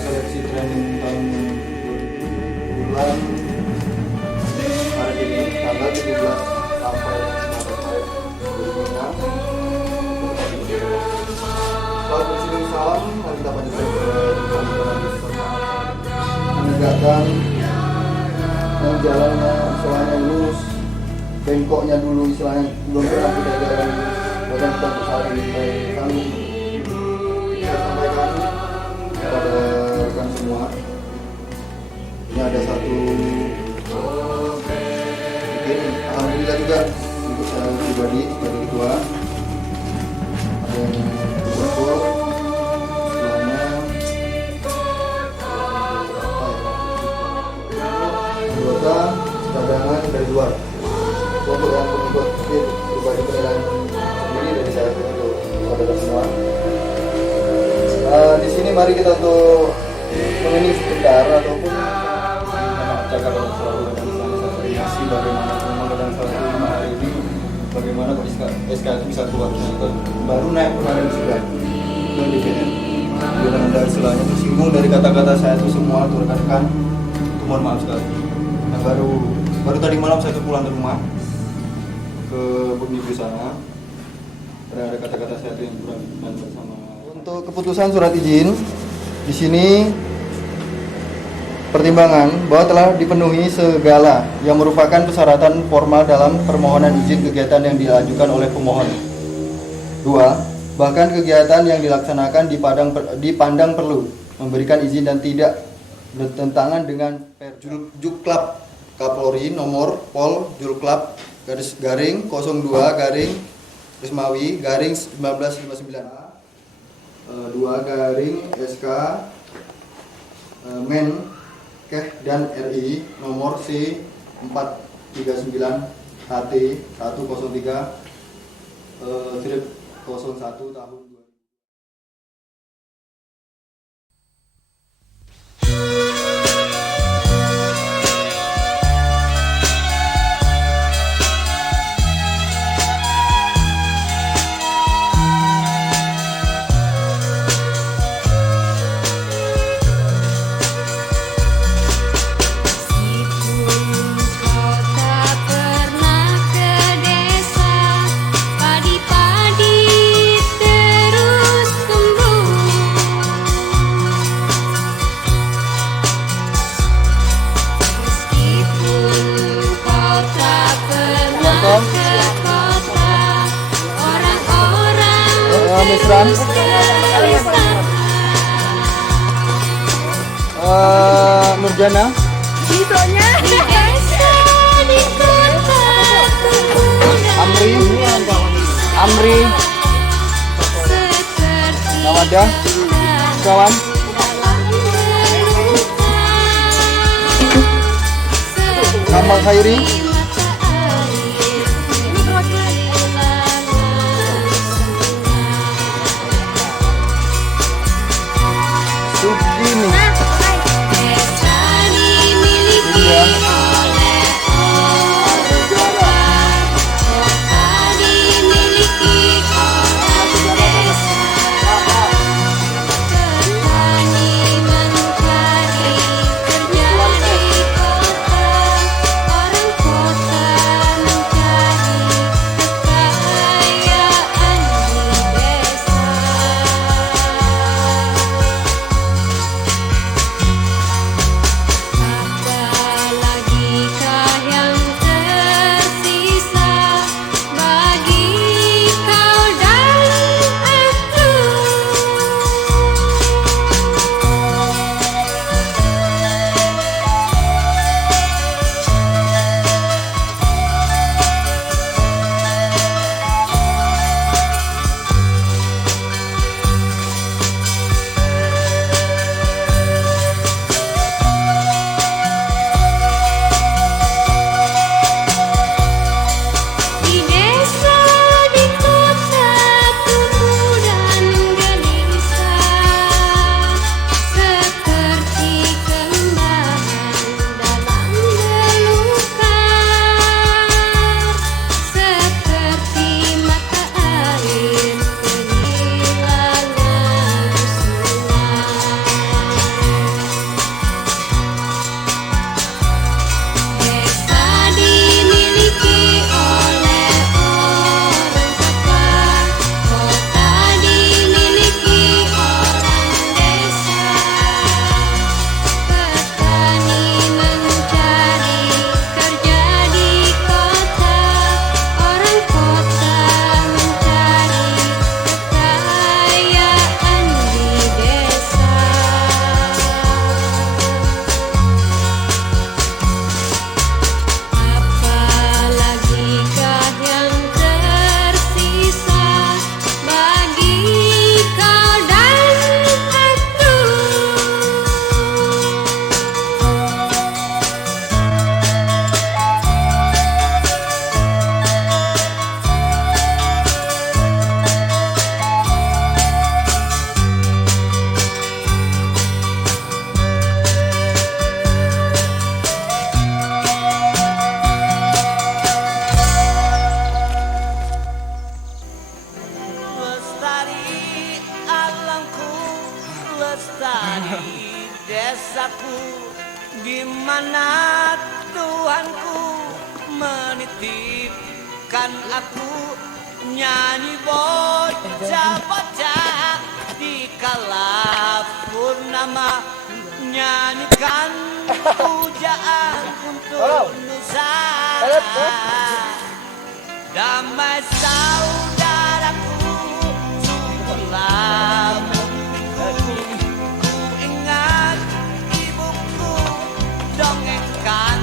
Seleksi training tahun 2020 hari ini tanggal 17 sampai 16 Maret 2006. Selamat bersilang salam, mari kita panjatkan menegakkan jalannya istilahnya lurus, bengkoknya dulu istilahnya belum pernah kita jalan badan kita besar ini kami sampaikan kepada rekan semua. Ini ada satu mungkin alhamdulillah juga untuk saya pribadi sebagai ketua ada yang berkumpul semuanya anggota cadangan dari luar untuk yang pengikut pribadi penilaian sendiri dari saya untuk saudara semua. Di sini mari kita untuk mengenai sebentar ataupun cakap selalu dengan koordinasi bagaimana pembangunan salah satu 5 hari ini, bagaimana kondisi SK itu bisa keluar baru naik kemarin sudah ke DPR. Dengan ada istilahnya tersinggung dari kata-kata saya itu semua tuh rekan-rekan, itu mohon maaf sekali. Nah baru tadi malam saya pulang ke rumah ke Bumi sana, ada kata-kata saya itu yang kurang dan bersama. Untuk keputusan surat izin di sini pertimbangan bahwa telah dipenuhi segala yang merupakan persyaratan formal dalam permohonan izin kegiatan yang diajukan oleh pemohon. 2. Bahkan kegiatan yang dilaksanakan dipandang perlu memberikan izin dan tidak bertentangan dengan Juklap Kapolri nomor Pol Julklap _02 Rismawi _1959 2 SK Men Keh dan RI nomor C439 HT 103/01 tahun 2000. Misran, Nurjana, Amri, Nawada, kawan, Kamal Khairi, Sugini, Bagaimana Tuhanku menitipkan aku nyanyi bocah-bocah di kala purnama, nyanyikan pujaan untuk Nusa. Damai saudaraku, syukurlah bumiku. Ku ingat ibuku dongengkan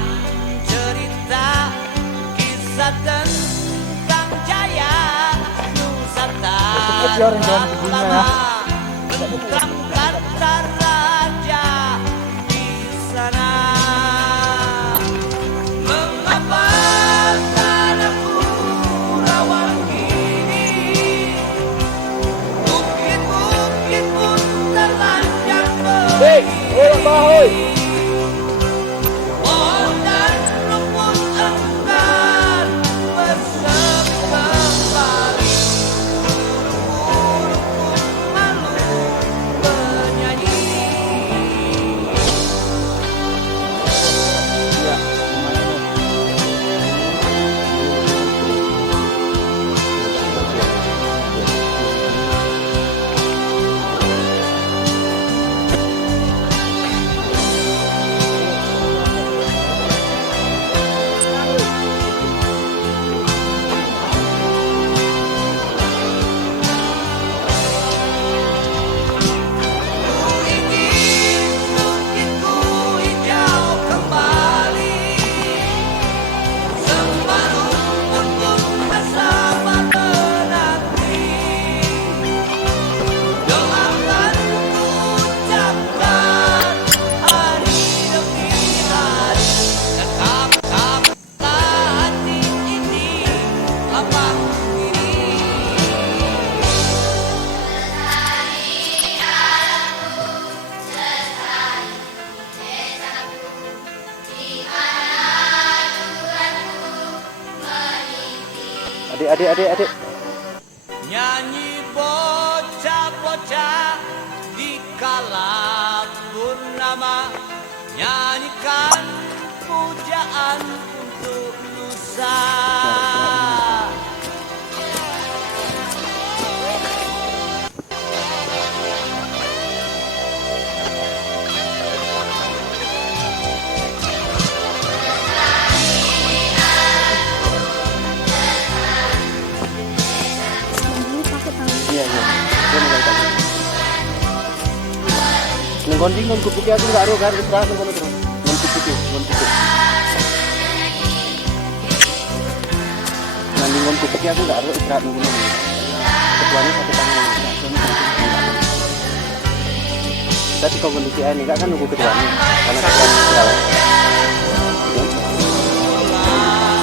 cerita kisah tentang Jaya Nusantara lama, tentang kata raja di sana. Mengapa tanahku rawan gini? Bukit-bukit pun terlanjang begini. Pohon dan rumput enggan bersemi kembali. Burung-burung pun malu bernyanyi. Ku ingin bukitku hijau kembali, sembarung pun bersama menanti. Doakan ku ucapkan hari demi hari, tetaplah hati ini lapang diri. Adik. Nyanyi bocah-bocah di kala purnama, nyanyikan pujaan untuk Nusa. Iya. Dia mulai tadi. Nengkonding ngon kupuki aku nggak aruh kan istirahat nengkono terus. Ngon kupuki. Nanti ngon kupuki aku nggak aruh istirahat nengkono. Kecuali satu tangan. Tapi kau kondisi ini nggak kan nunggu keduanya karena keduanya istirahat.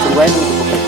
Tungguin nunggu kupuki.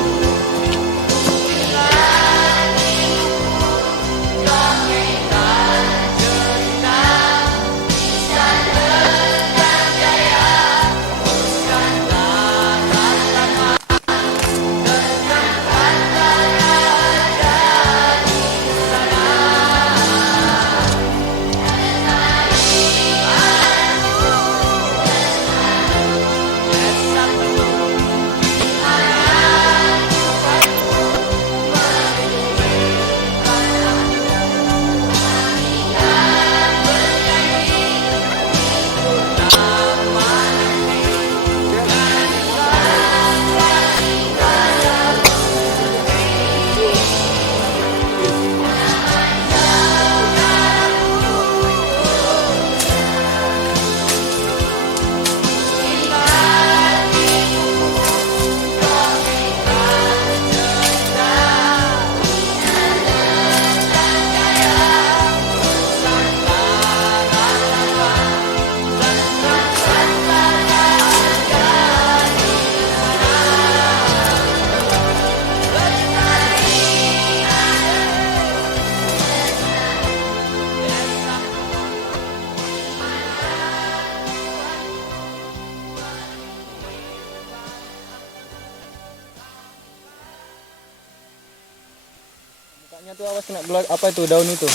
Mukanya tuh awas kena apa itu daun itu.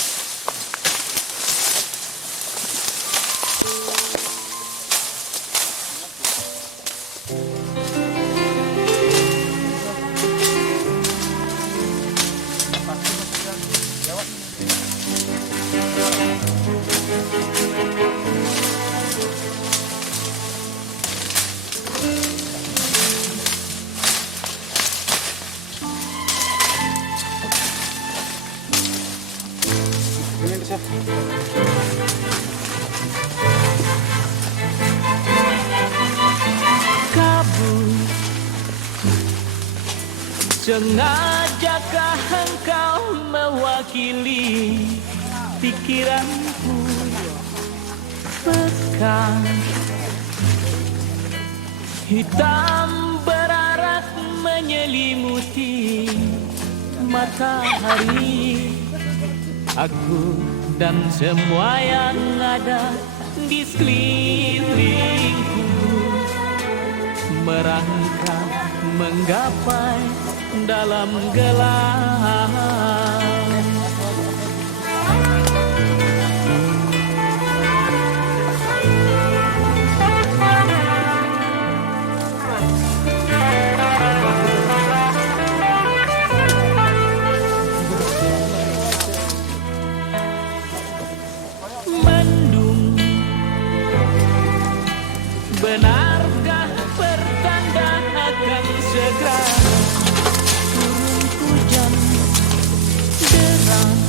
Sengajakah engkau mewakili pikiranku? Pekan hitam berarak menyelimuti matahari. Aku dan semua yang ada di sekelilingku merangkak menggapai dalam gelap. Mendung, benarkah pertanda akan segera turun hujan deras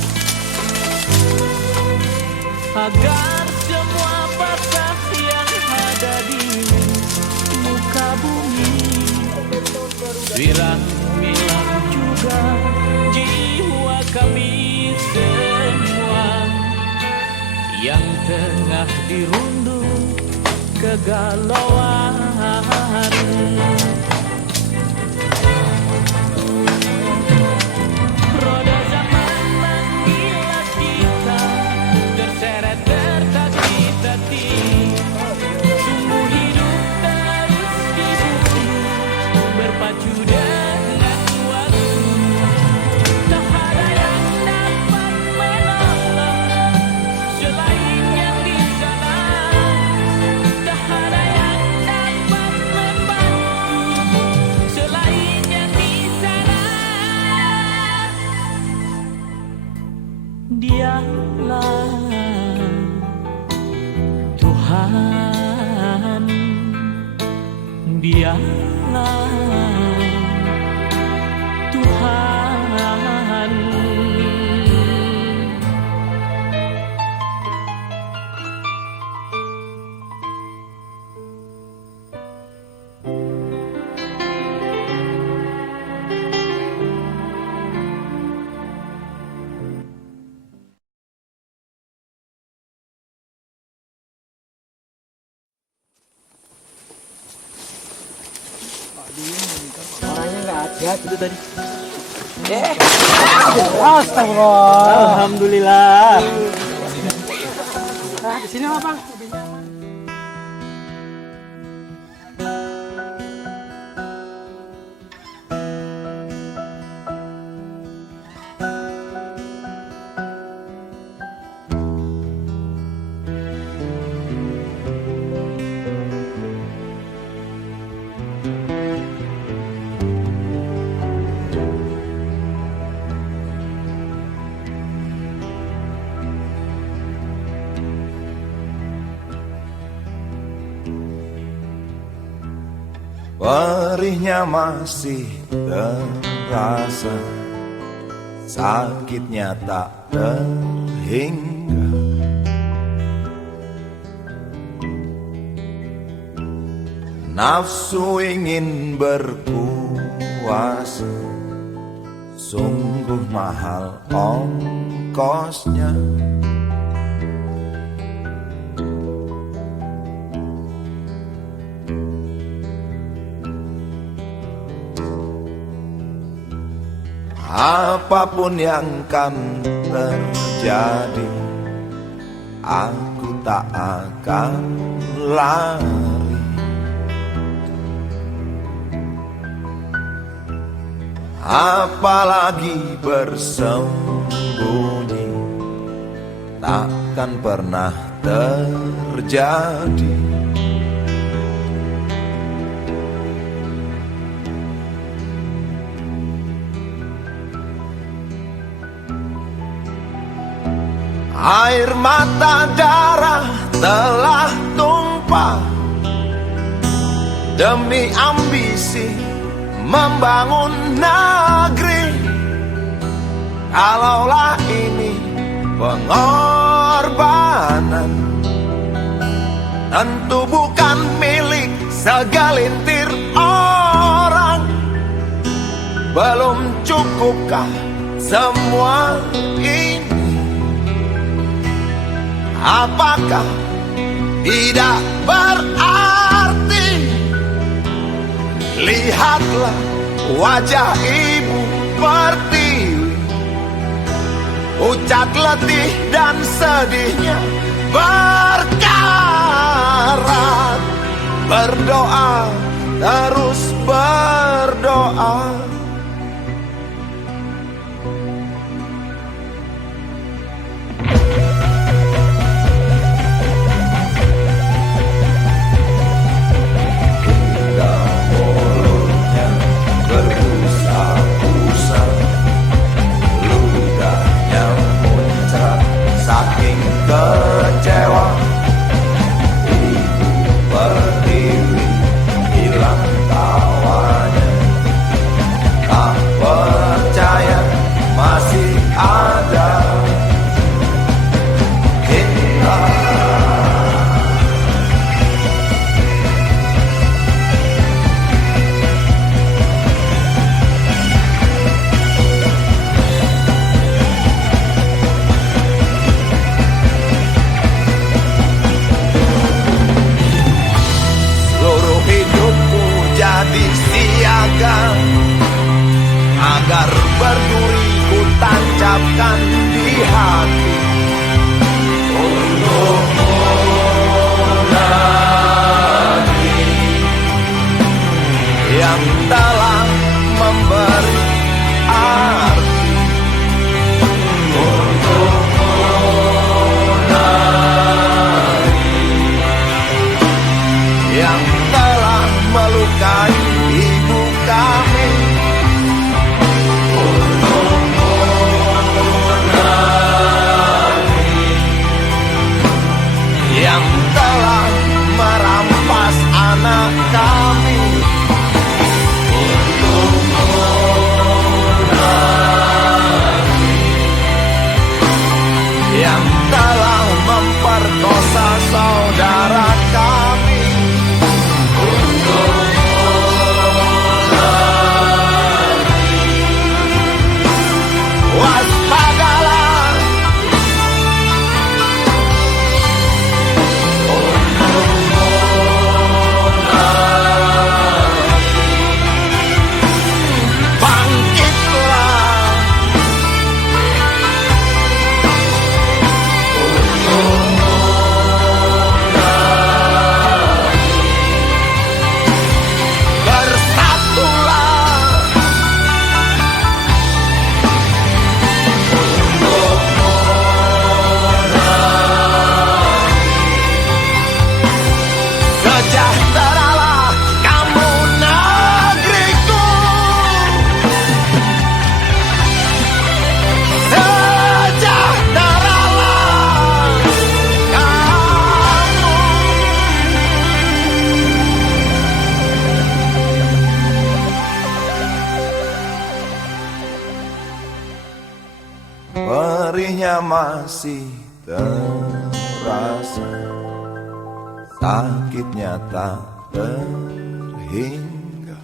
agar semua basah yang ada di muka bumi bilang juga jiwa kami semua yang tengah dirundung kegalauan. Roda zaman menggilas kita, terseret tertati-tati. Sumbu hidup terus dibunuh, berpacu dengan waktu. Tak ada yang dapat menolong selain yang di sana. Tak ada yang dapat membantu selain yang di sana. Dialah Tuhan, dialah Tuhan. Orangnya nggak ada itu tadi. Astagfirullah. Alhamdulillah. Nah, di sini apa? Perihnya masih terasa, sakitnya tak terhingga. Nafsu ingin berkuasa, sungguh mahal ongkosnya. Apapun yang kan terjadi, aku tak akan lari. Apalagi bersembunyi, takkan pernah terjadi. Air mata darah telah tumpah demi ambisi membangun negeri. Kalaulah ini pengorbanan, tentu bukan milik segelintir orang. belum cukupkah semua ini? Apakah tidak berarti? Lihatlah wajah ibu pertiwi, ucat letih dan sedihnya berkarat. Berdoa, terus berdoa. Saking kecewa, ibu berdiri hilang tawanya. Tak percaya masih ada kita. Jadi siaga agar berduri ku tancapkan di hati untukmu negeri yang telah memberi arti. Untukmu negeri yang telah melukai ibu kami. Untukmu negeri yang telah merampas anak kami. Untukmu negeri yang telah memperkosa saudara kami. Waspadalah, untukmu negeri, bangkitlah, untukmu negeri, bersatulah. Sejahteralah kamu negeriku, sejahteralah kamu. Perihnya masih terasa, sakitnya tak terhingga.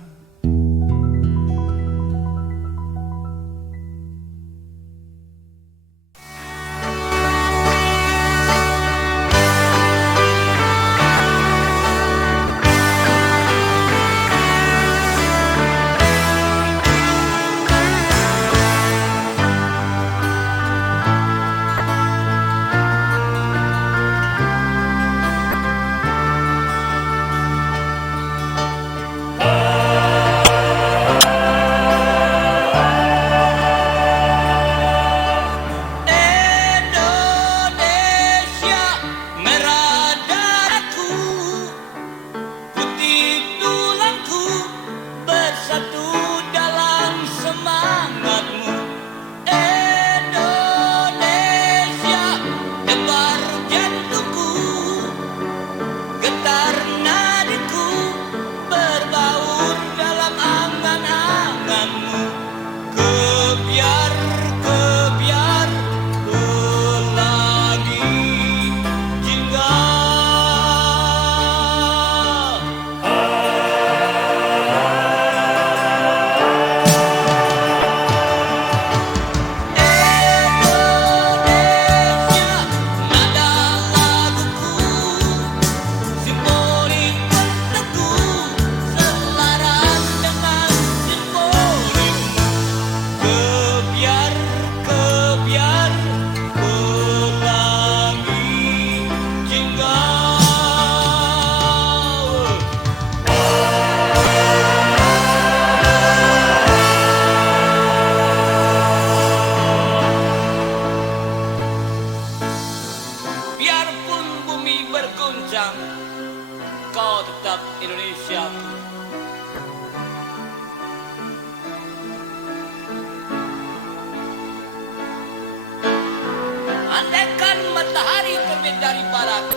matahari terbit dari barat,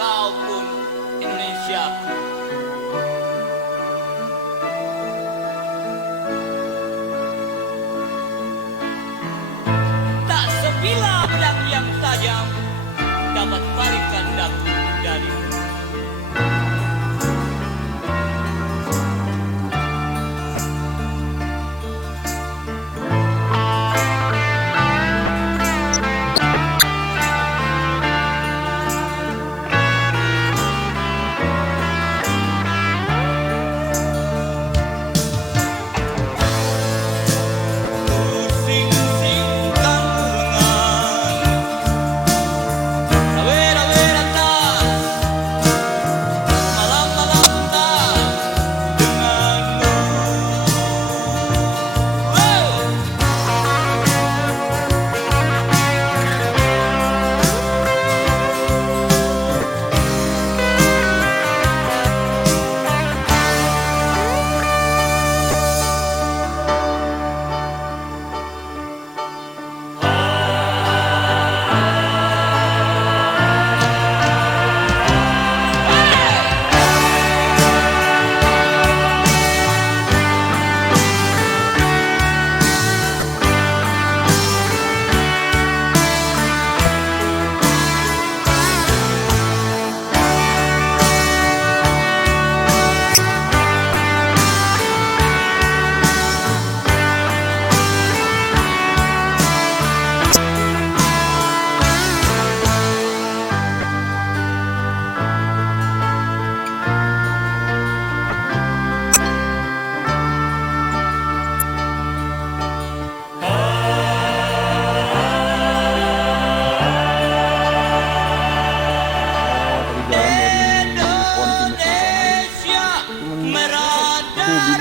kau pun Indonesia. Tak sebilah pedang yang tajam dapat palingkan daku darimu.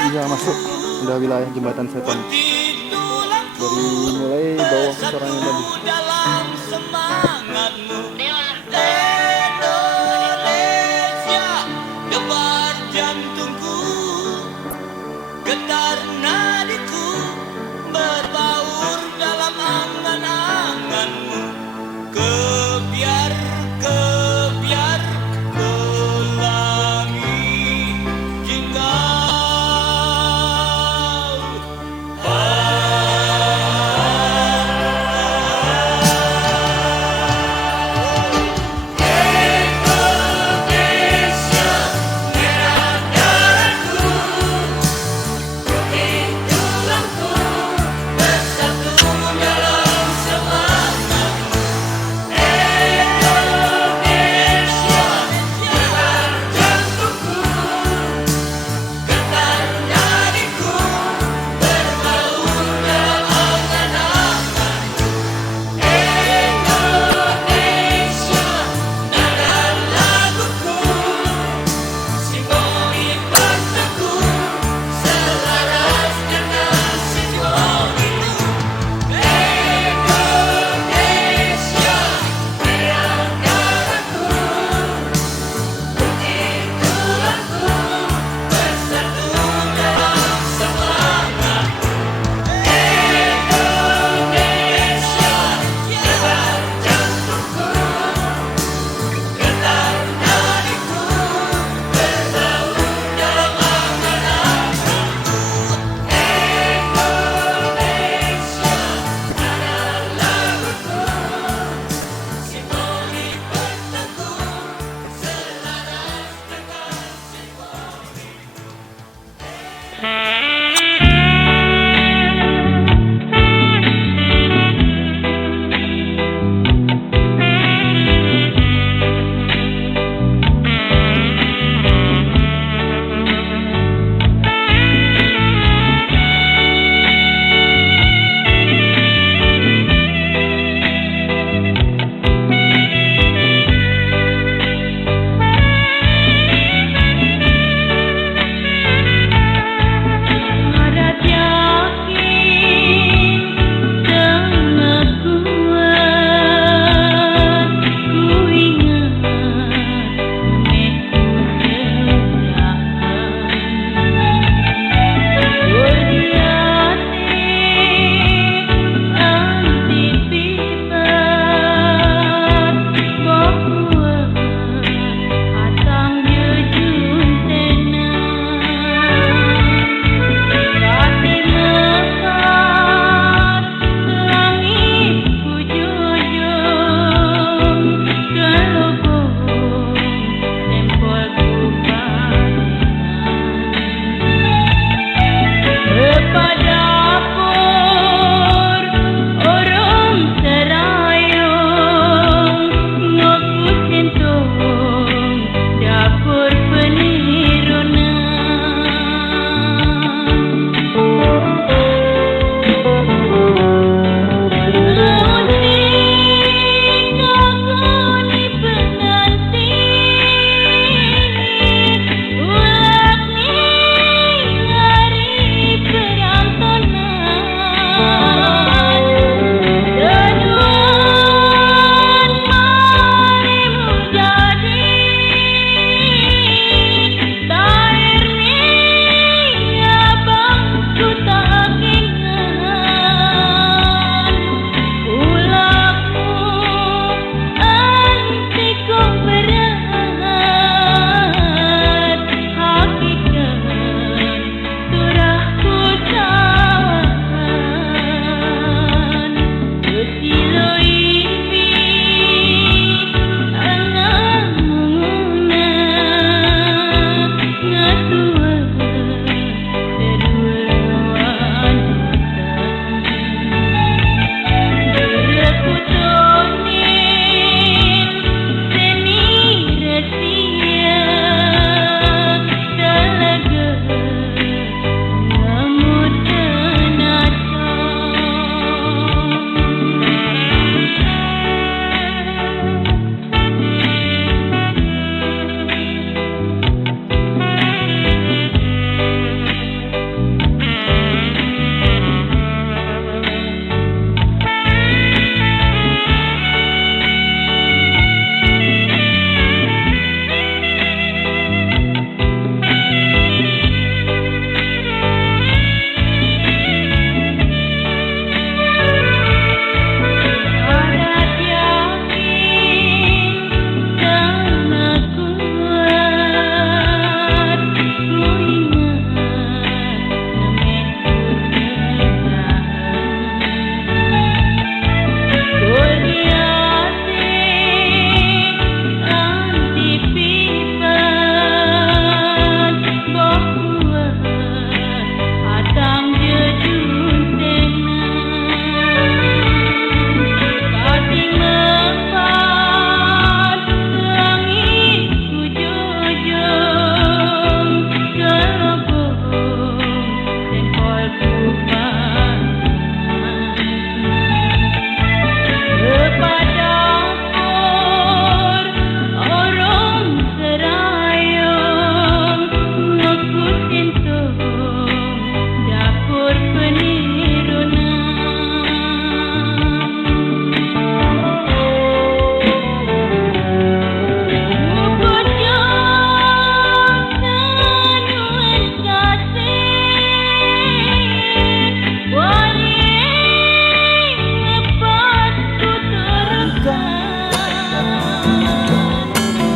Bisa masuk udah wilayah jembatan setan dari mulai bawah sorangnya tadi. Dalam semangatmu Indonesia, debar jantungku, getar nadiku, berbaur dalam angan-anganmu. Kebiar pelangi jingga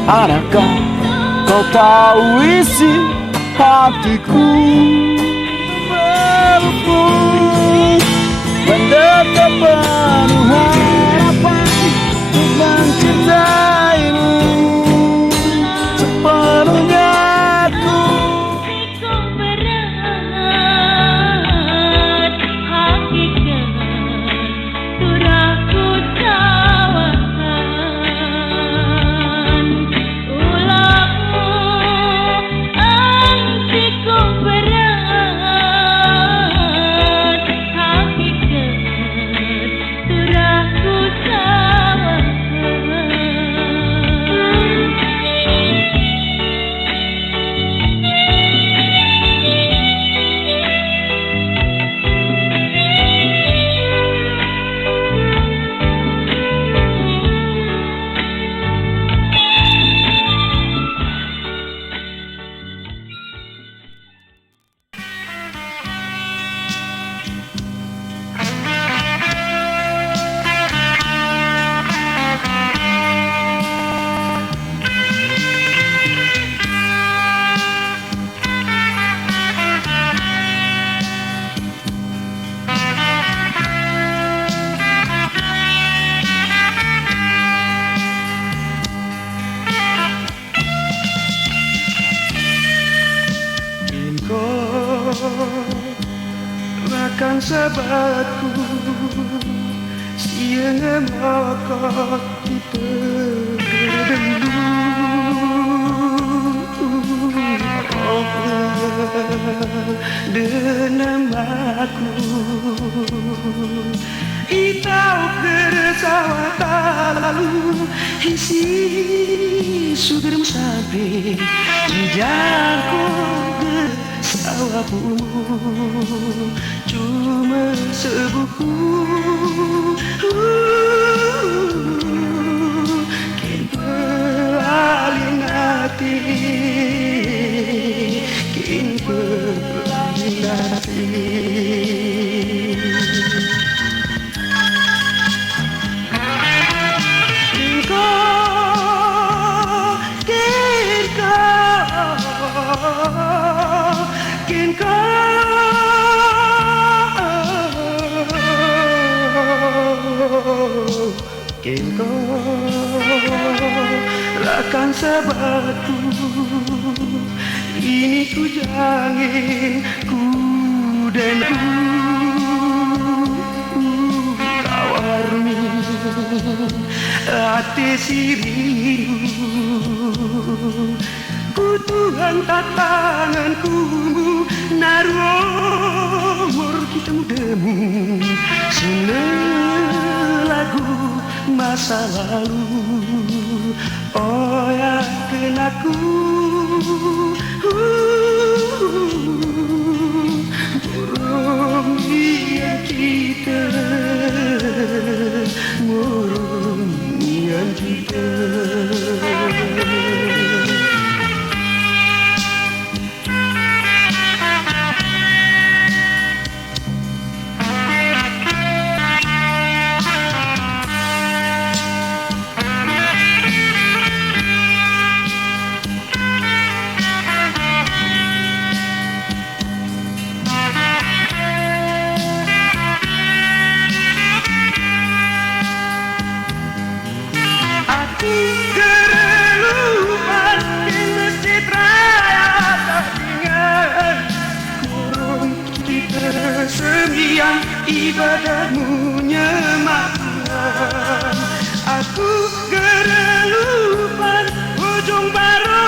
Adakah kau tahu isi hatiku? Melukung mendekat penuh harapan untuk mencintaimu sepenuhnya aku. Kau berat hakikat sudah ku tawarkan ulangmu anti kau berat hakikat sudah ku tawarkan. Rakan sahabatku, siang mokok kita denamaku itau keresawatan lalu isi sugermu sampai jangko sawamu cuma sebuku ken paling hati ken paling hati. Rakan sahabatku, ini ku jangin ku dan ku tawarmi hati sirimu ku Tuhan tanganku naruh kita mudemu senelagu masa lalu oh ya kenaku burung yang kita burung yang kita. Sembiang ibadahmu nyemakkan aku kerelupan ujung baru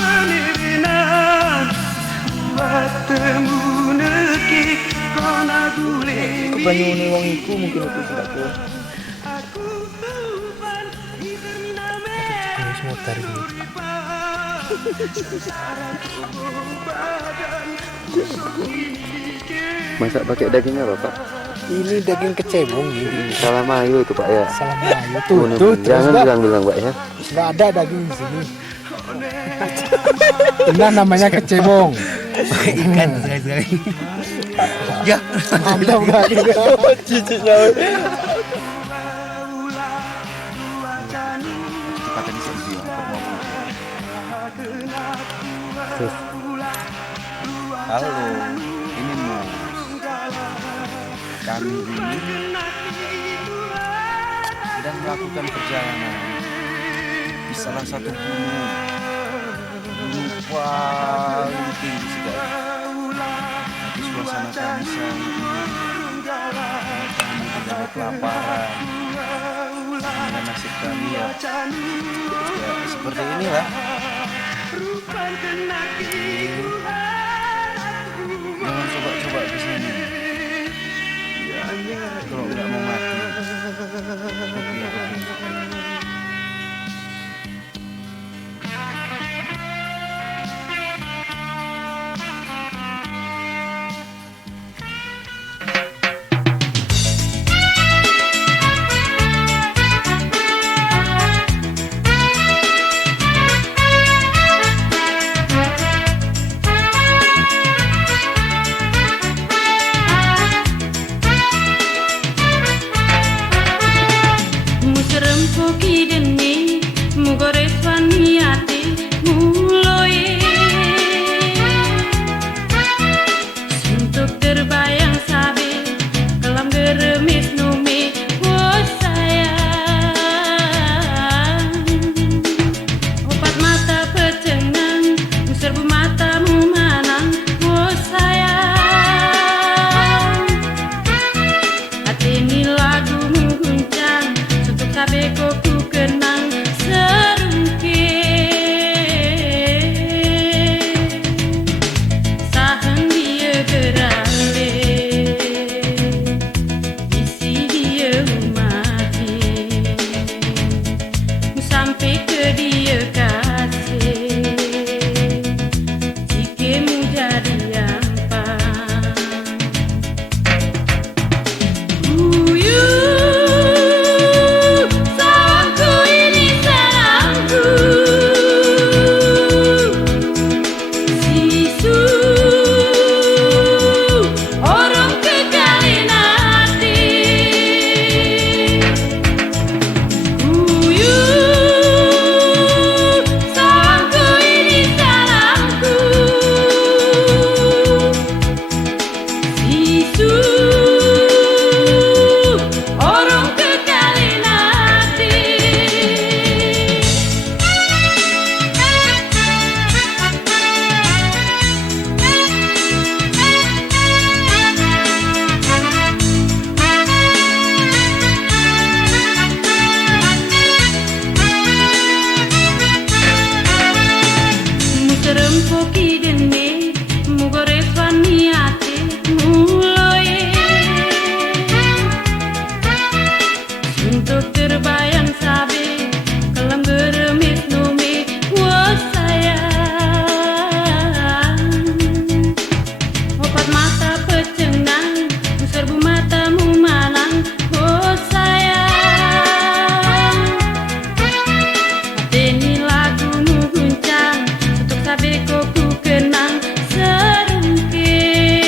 penirinan buat temu nekik kona guling Kebanyakan wong iku mungkin itu tidak tuh. aku lupan di terminal Terus muter gitu. Masak pakai dagingnya apa, Pak? Ini daging kecebong ini. Salam ayu itu, Pak ya. Salam Melayu tuh Jangan terus bilang-bilang, Pak ya. nggak ada daging di sini. Ini namanya kecebong. Ikan sekali-sekali. Ya. Mantap kali. Cicitnya. Kita tadi saya Halo, ini Mus. Kami ini sedang melakukan perjalanan di salah satu gunung paling tinggi sekali. Tapi suasana kami sangat menyedihkan. Kami tidak kelaparan. Dengan nasib kami ya seperti inilah. Jangan coba-coba ke sini. Kalau nggak mau mati. Oke. Rempoki deni mugore swaniati muloye suntuk terbayang sabe kelam geremis numi oh sayang opat mata pecengang serbu matamu manang oh sayang hati ini lagumu guncang sabe ko ku kenang serungkit sahan dia gerale isi dia mati sampai ke dia kasih jikemu jadi apa rempoki dene mugore swaniate muloye suntuk terbayang sabe kelam geremis numi oh sayang opat mata pecengang serbu matamu manang oh sayang hati ini lagumu guncang sabe ko ku kenang serungkit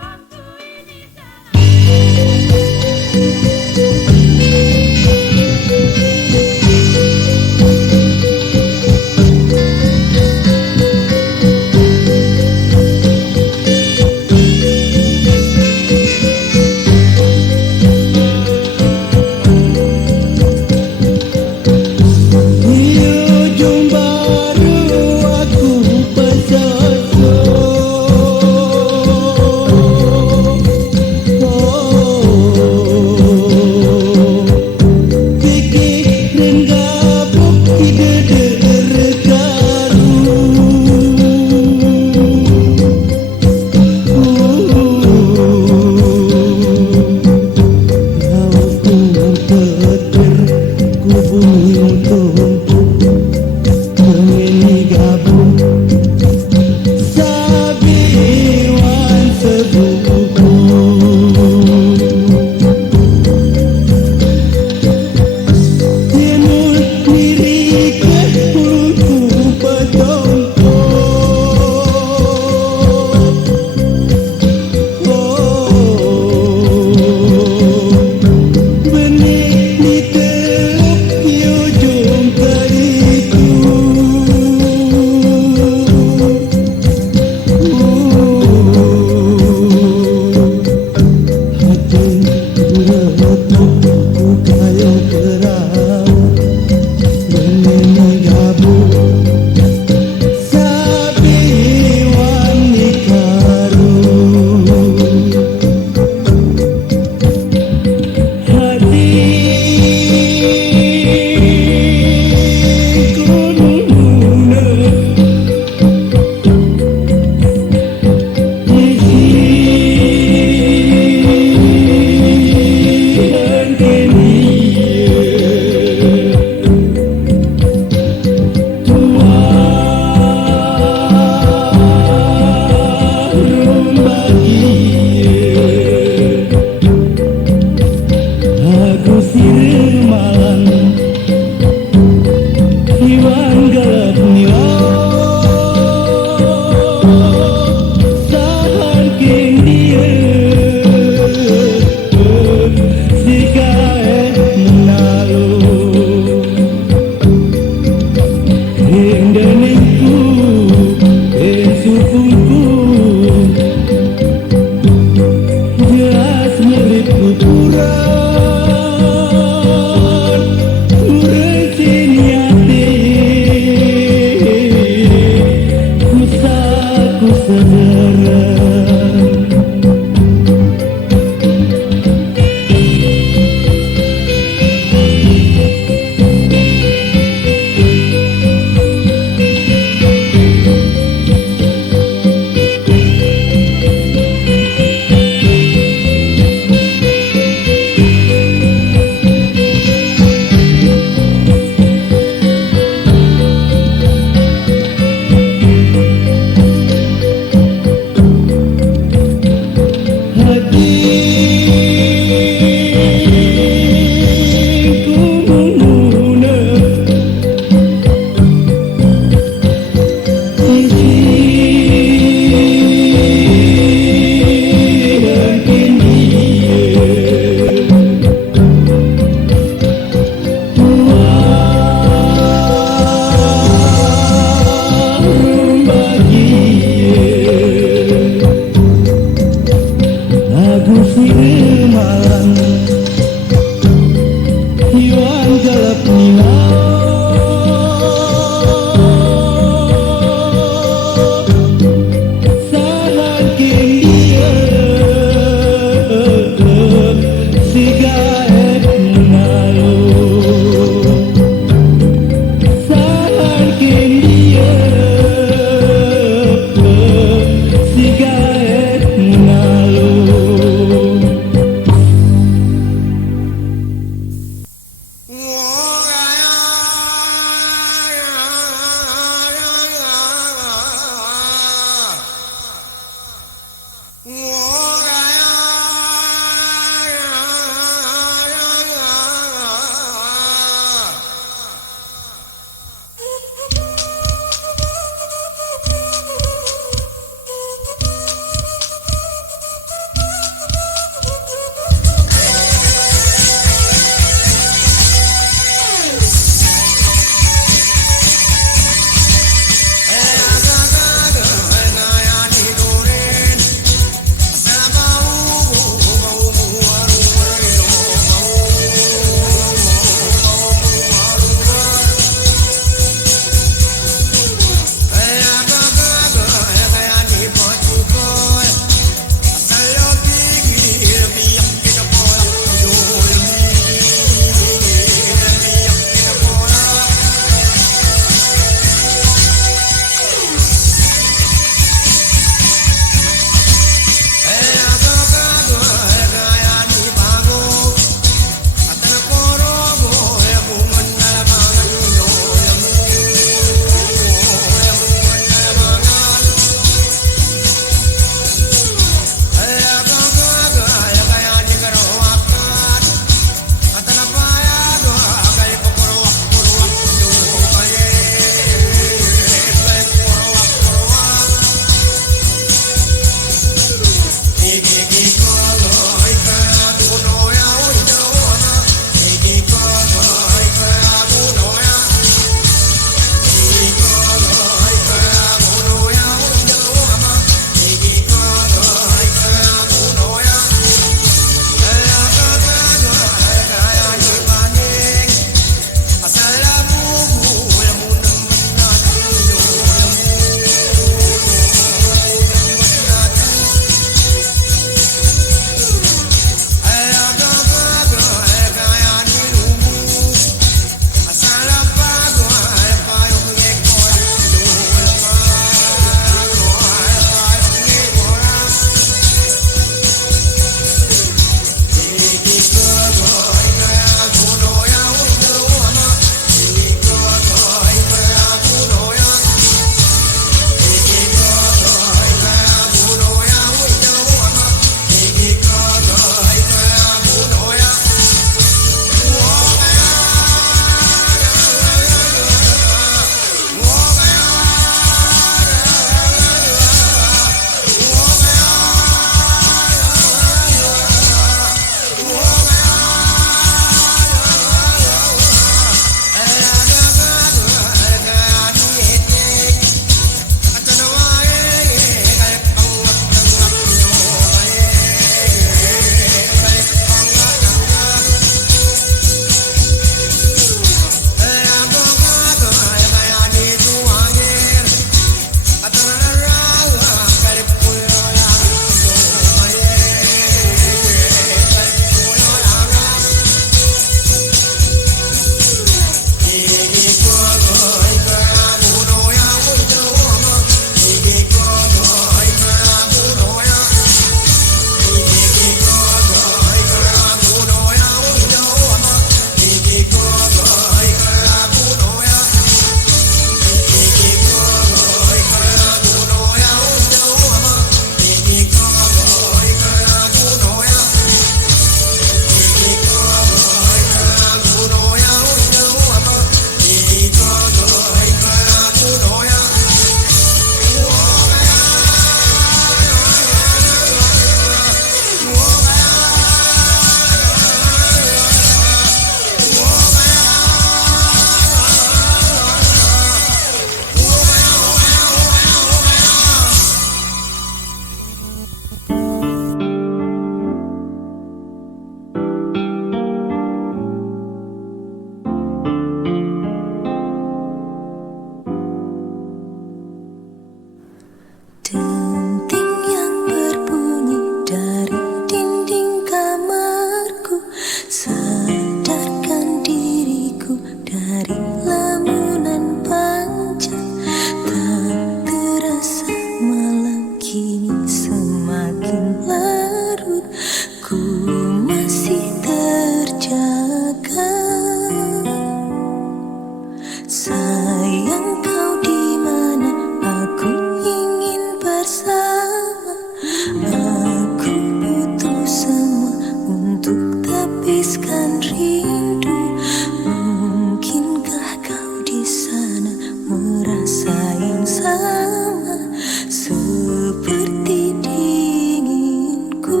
tapiskan rindu. Mungkinkah kau di sana merasa yang sama seperti dinginku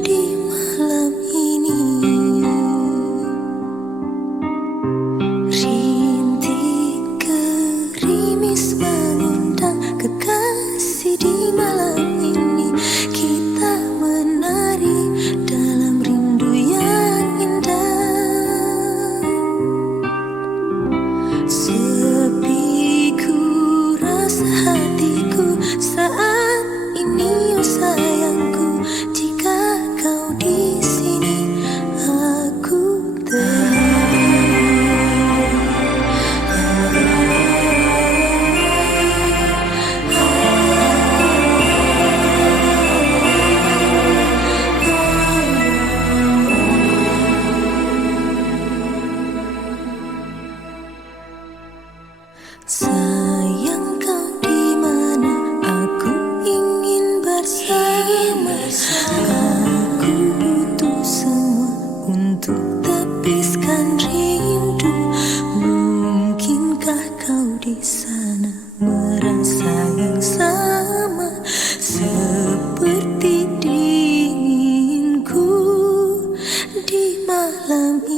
di malam ini? Rintik gerimis mengundang kekasih di malam ini. Kita menari dalam rindu yang indah. Sepi ku rasa hatiku saat ini, oh sayangku. Jika kau di sini, aku sayang, kau di mana? Aku ingin bersama. Aku butuh semua untuk tapiskan rindu. Mungkinkah kau di sana merasa yang sama seperti dinginku di malam ini?